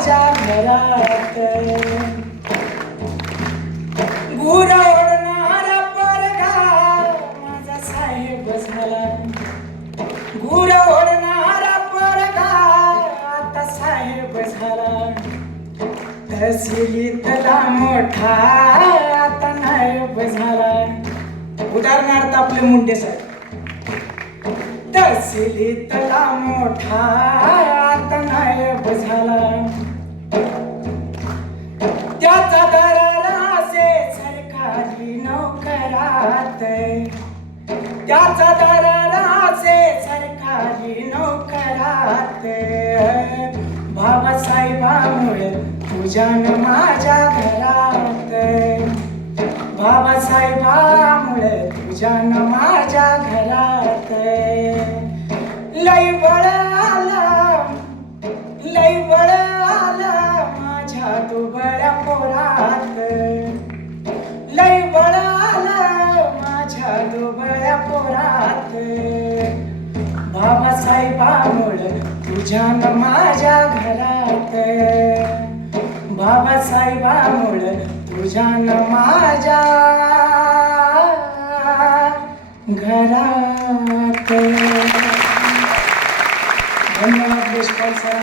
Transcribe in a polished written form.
माझ्या घरात गुर ओढणारा पोरगा माझा साहेब झाला गुर ओढणारा पोरगा आता साहेब झाला तहसीलीतला मोठा आता नायब झाला उदाहरणार्थ आपले मुंडे साहेब तहसीलीतला मोठा आता नायब झाला त्याचा दरारा असे सरकारी नोकरात त्याचा दरारा असे सरकारी नोकरात बाबासाहेबामुळे तुझ्यान माझ्या घरात बाबासाहेबामुळे तुझ्यान माझ्या घरात लय बळ आलं माझ्या दुबळ्या पोरात लय बळ आलं माझ्या दुबळ्या पोरात बाबासाहेबामुळे तुझ्यान माझ्या घरात बाबासाहेबामुळे तुझ्यान माझ्या घरात